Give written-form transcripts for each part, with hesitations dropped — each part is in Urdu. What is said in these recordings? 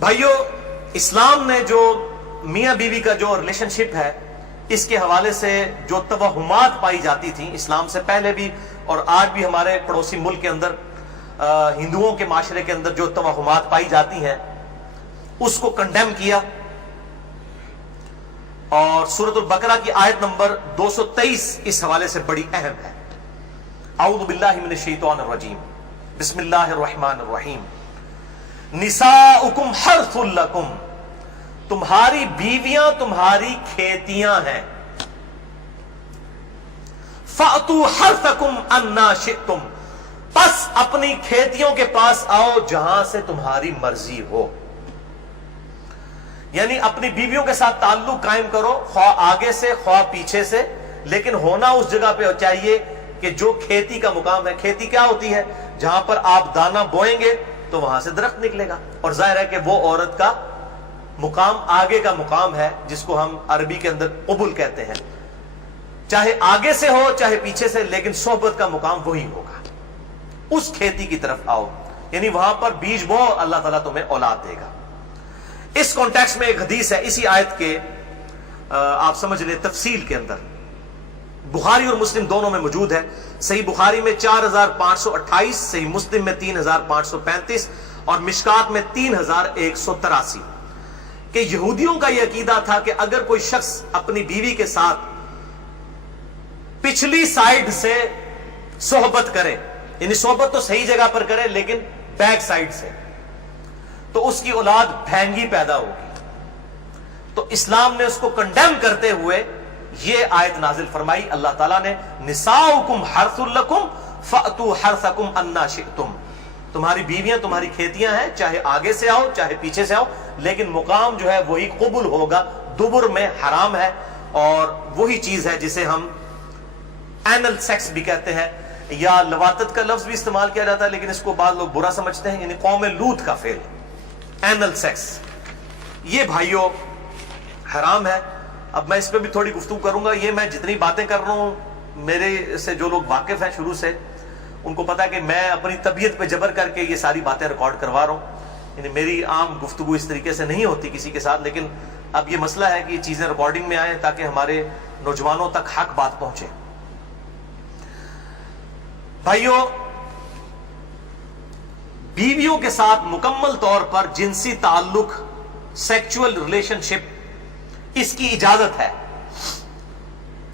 بھائیو، اسلام نے جو میاں بیوی کا جو ریلیشنشپ ہے اس کے حوالے سے جو توہمات پائی جاتی تھیں اسلام سے پہلے بھی اور آج بھی ہمارے پڑوسی ملک کے اندر ہندوؤں کے معاشرے کے اندر جو توہمات پائی جاتی ہیں اس کو کنڈیم کیا، اور سورۃ البقرہ کی آیت نمبر 223 اس حوالے سے بڑی اہم ہے۔ اعوذ باللہ من الشیطان الرجیم، بسم اللہ الرحمن الرحیم۔ نساؤکم حرث لکم، تمہاری بیویاں تمہاری کھیتیاں ہیں۔ فأتوا حرثکم انا شئتم، پس اپنی کھیتیوں کے پاس آؤ جہاں سے تمہاری مرضی ہو۔ یعنی اپنی بیویوں کے ساتھ تعلق قائم کرو، خواہ آگے سے خواہ پیچھے سے، لیکن ہونا اس جگہ پہ چاہیے کہ جو کھیتی کا مقام ہے۔ کھیتی کیا ہوتی ہے؟ جہاں پر آپ دانا بوئیں گے تو وہاں سے درخت نکلے گا، اور ظاہر ہے کہ وہ عورت کا مقام آگے کا مقام ہے جس کو ہم عربی کے اندر قبل کہتے ہیں، چاہے آگے سے ہو چاہے پیچھے سے، لیکن صحبت کا مقام وہی ہوگا۔ اس کھیتی کی طرف آؤ، یعنی وہاں پر بیج بو، اللہ تعالیٰ تمہیں اولاد دے گا۔ اس کانٹیکس میں ایک حدیث ہے اسی آیت کے، آپ سمجھ لیں تفصیل کے اندر، بخاری اور مسلم دونوں میں موجود ہے۔ صحیح بخاری میں 4528، صحیح مسلم میں 3535 اور مشکات میں 3183، کہ یہودیوں کا یہ عقیدہ تھا کہ اگر کوئی شخص اپنی بیوی کے ساتھ پچھلی سائیڈ سے صحبت کرے، یعنی صحبت تو صحیح جگہ پر کرے لیکن بیک سائیڈ سے، تو اس کی اولاد بھینگی پیدا ہوگی۔ تو اسلام نے اس کو کنڈیم کرتے ہوئے یہ آیت نازل فرمائی، اللہ تعالیٰ نے نساؤکم حرث لکم فأتوا حرثکم انا شئتم، تمہاری بیویاں تمہاری کھیتیاں ہیں، چاہے آگے سے آؤ چاہے پیچھے سے آؤ، لیکن مقام جو ہے وہی قبل ہوگا، دبر میں حرام ہے، اور وہی چیز ہے جسے ہم اینل سیکس بھی کہتے ہیں، یا لواطت کا لفظ بھی استعمال کیا جاتا ہے، لیکن اس کو بعض لوگ برا سمجھتے ہیں، یعنی قوم لوط کا فعل اینل سیکس، یہ بھائیوں حرام ہے۔ اب میں اس پہ بھی تھوڑی گفتگو کروں گا۔ یہ میں جتنی باتیں کر رہا ہوں، میرے سے جو لوگ واقف ہیں شروع سے ان کو پتا ہے کہ میں اپنی طبیعت پہ جبر کر کے یہ ساری باتیں ریکارڈ کروا رہا ہوں، یعنی میری عام گفتگو اس طریقے سے نہیں ہوتی کسی کے ساتھ، لیکن اب یہ مسئلہ ہے کہ یہ چیزیں ریکارڈنگ میں آئیں تاکہ ہمارے نوجوانوں تک حق بات پہنچے۔ بھائیوں، بیویوں کے ساتھ مکمل طور پر جنسی تعلق، سیکچول ریلیشن شپ، اس کی اجازت ہے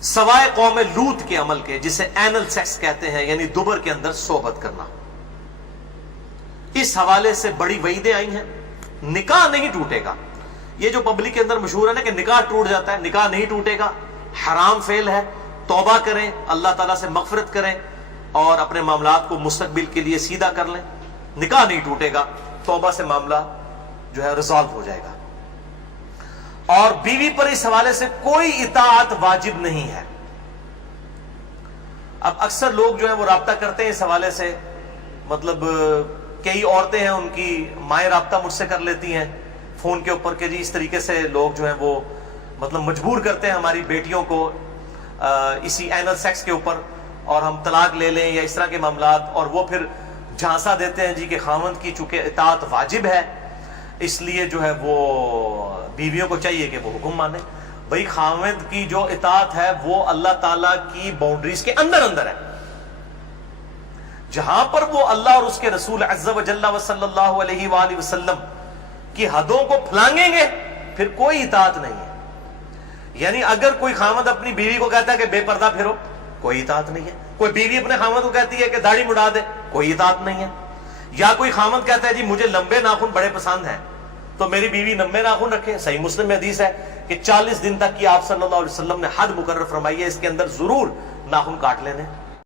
سوائے قوم لوط کے عمل کے، جسے اینل سیکس کہتے ہیں، یعنی دبر کے اندر صحبت کرنا۔ اس حوالے سے بڑی وعیدیں آئی ہیں۔ نکاح نہیں ٹوٹے گا، یہ جو پبلک کے اندر مشہور ہے نا کہ نکاح ٹوٹ جاتا ہے، نکاح نہیں ٹوٹے گا، حرام فعل ہے۔ توبہ کریں، اللہ تعالیٰ سے مغفرت کریں اور اپنے معاملات کو مستقبل کے لیے سیدھا کر لیں۔ نکاح نہیں ٹوٹے گا، توبہ سے معاملہ جو ہے ریزالو ہو جائے گا، اور بیوی پر اس حوالے سے کوئی اطاعت واجب نہیں ہے۔ اب اکثر لوگ جو ہیں وہ رابطہ کرتے ہیں اس حوالے سے، مطلب کئی عورتیں ہیں ان کی مائیں رابطہ مجھ سے کر لیتی ہیں فون کے اوپر کہ جی اس طریقے سے لوگ جو ہیں وہ مطلب مجبور کرتے ہیں ہماری بیٹیوں کو اسی اینل سیکس کے اوپر، اور ہم طلاق لے لیں یا اس طرح کے معاملات، اور وہ پھر جھانسا دیتے ہیں جی کہ خاوند کی چونکہ اطاعت واجب ہے اس لیے جو ہے وہ بیویوں کو چاہیے کہ وہ حکم مانے۔ بھئی خاوند کی جو اطاعت ہے وہ اللہ تعالیٰ کی باؤنڈریز کے اندر اندر ہے، جہاں پر وہ اللہ اور اس کے رسول عز و جل و صلی اللہ علیہ وآلہ وسلم کی حدوں کو پھلانگیں گے پھر کوئی اطاعت نہیں ہے۔ یعنی اگر کوئی خاوند اپنی بیوی کو کہتا ہے کہ بے پردہ پھرو، کوئی اطاعت نہیں ہے۔ کوئی بیوی اپنے خاوند کو کہتی ہے کہ داڑھی مڈا دے، کوئی اطاعت نہیں ہے۔ یا کوئی خاوند کہتا ہے جی مجھے لمبے ناخن بڑے پسند ہیں تو میری بیوی لمبے ناخن رکھے۔ صحیح مسلم میں حدیث ہے کہ 40 دن تک کی آپ صلی اللہ علیہ وسلم نے حد مقرر فرمائی ہے، اس کے اندر ضرور ناخن کاٹ لینے۔